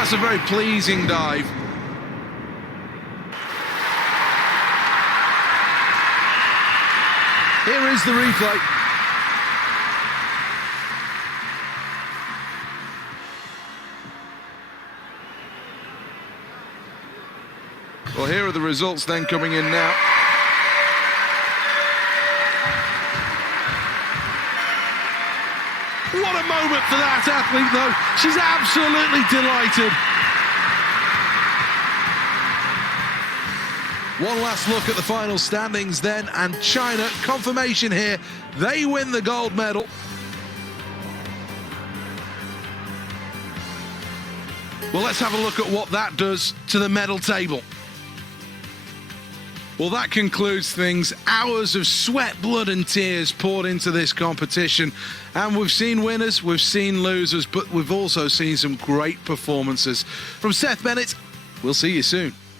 That's a very pleasing dive. Here is the replay. Well, here are the results then coming in now. What a moment for that athlete, though. She's absolutely delighted. One last look at the final standings then, and China, confirmation here, they win the gold medal. Well, let's have a look at what that does to the medal table. Well, that concludes things. Hours of sweat, blood and tears poured into this competition. And we've seen winners, we've seen losers, but we've also seen some great performances. From Seth Bennett, we'll see you soon.